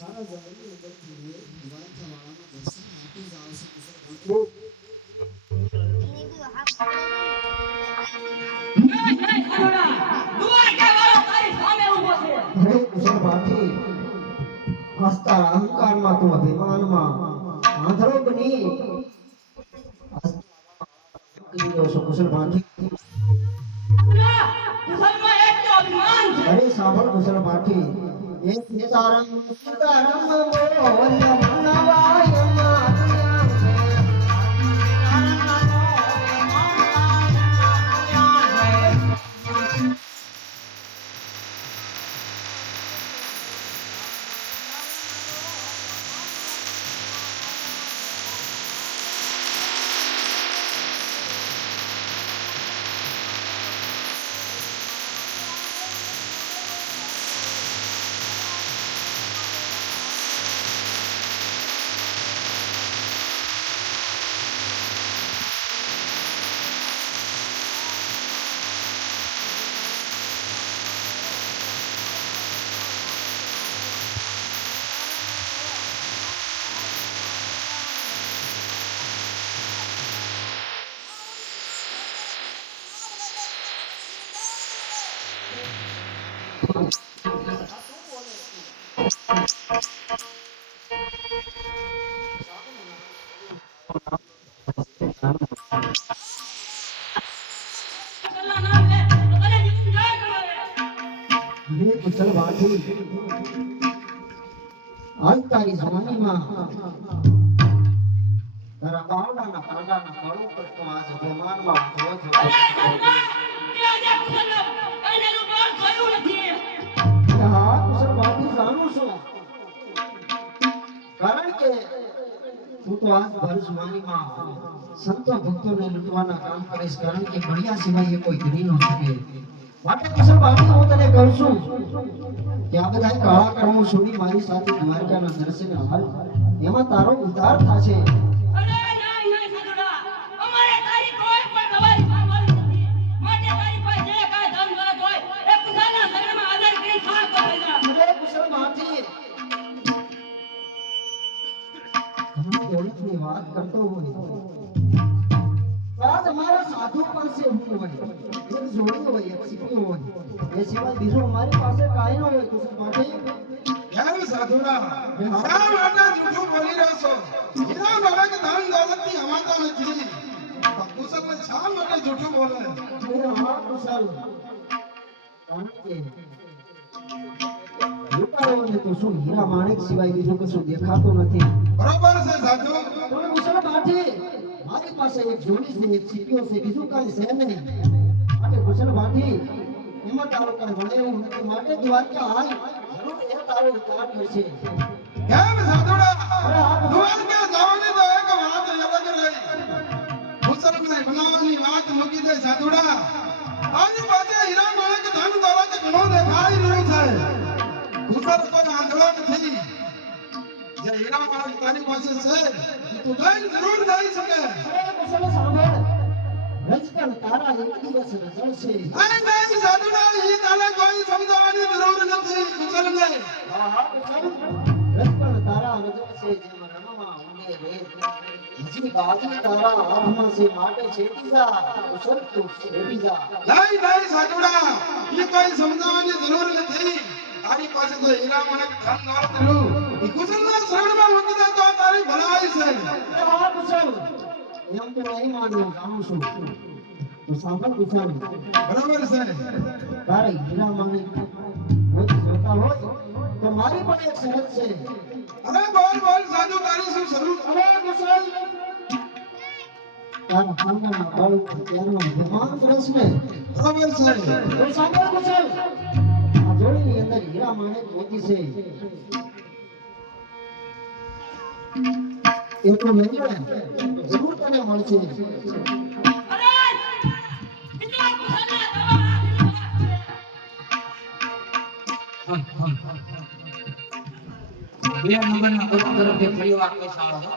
તારા જવાની અંદર પૂરે દ્વારકા વાળાના દર્શન માટે જ આવશે મુસલમાનો. અરે મુસલમાનથી હસતા અહંકારમાં તું અભિમાનમાં આંધળો બની મુસલમાનથી. અરે સાંભળ મુસલમાનથી એક સીતારામ સીતારામ બોલ મનવાય મુસલમાનથી આજ તારી જવાનીમાં તારા બાવડાના કાંડાના કળો પર તો આજ અભિમાનમાં હા મુસલમાનથી જાણું છું કારણ કે તું તો આજ ભર જવાનીમાં સંતો ભક્તોને લૂંટવાના કામ કરીશ કારણ કે ભણ્યા સિવાય એ કોઈ ધણી ન શકે માટે મુસલમાનથી હું તને કહું છું કે આ બધા કાળા કર્મો છોડી મારી સાથે દ્વારકાના દર્શને હાલ એમાં તારો ઉદ્ધાર થશે. વાત કરતો હોય આજ અમારા સાધુ પાસે હું હોય એક જોડી હોય એક સિક્કો હોય એ સિવાય બીજું અમારી પાસે કાંઈ ન હોય. કુસુમ માટે યાર સાધુડા શા માટે જૂઠું બોલી રહ્યો છો? હીરા મોહક ધન દૌલતથી હમાતા નથી. કુશલ શા માટે જૂઠું બોલે? હા કુશલ કારણ કે રૂપાળાઓને તો શું હીરા માણેક સિવાય બીજું કશું દેખાતું નથી. બરોબર છે સાધુ. પણ કુશલ માટે મારી પાસે એક જોડી છે એક સિક્કો છે બીજું કાંઈ છે નહીં. માટે કુશલ ભાટી એમાં તારો કાંઈ વળે એવું નથી માટે દ્વારકા હાલ જરૂર એ તારો ઉદ્ધાર કરશે. કેમ સાધુડા અરે હા દ્વારકા જવાની તો એક વાત યાદ રહી. કુશલને બનાવવાની વાત મૂકી દે સાધુડા. આની પાસે હીરા મોહક ધન દૌલત ઘણું દેખાઈ રહ્યું છે. કુશલ કોઈ આંધળો નથી. જે હીરા મોહક તારી પાસે છે તું કઈ જરૂર નહીં શકે. અરે કુશલ સાંભળ રજકણ તારા એક દિવસ રજળશે. નહીં સાધુડા ઈ તારે કોઈ સમજાવવાની જરૂર નથી કુશલને. હા કુશલ રજકણ તારા રજળશે જેમ રણમાં ઊંડે રેત હજી બાજી તારા હાથમાં છે માટે છેટી જા કુશલ તું છેટી જા. નહીં સાધુડા ઈ કોઈ સમજાવવાની જરૂર નથી. તારી પાસે તો હીરા મોહક ધન દૌલત નું ઈ કુશલના શરણમાં મૂકી દે તો તારી ભલાઈ છે. હા કુશલ એમ તો નહીં માનું જાણું છું તો સાંભળ કુશલ બરોબર છે. તારે હીરા માણેક મોતી જોતા હોય તો મારી પણ એક શરત છે. અરે બોલ સાધુ તારી શું શરૂ? અરે કુશલ તારા ખાનદાનના બાળ ઉપર તેનો અભિમાન કરીશ ને બરોબર છે. તો સાંભળ કુશલ આ જોડીની અંદર હીરા માણેક મોતી છે એટલું લઈ લે જરૂર તને મળશે. બે નંબરના તરફથી ફરી વાર પૈસા આવે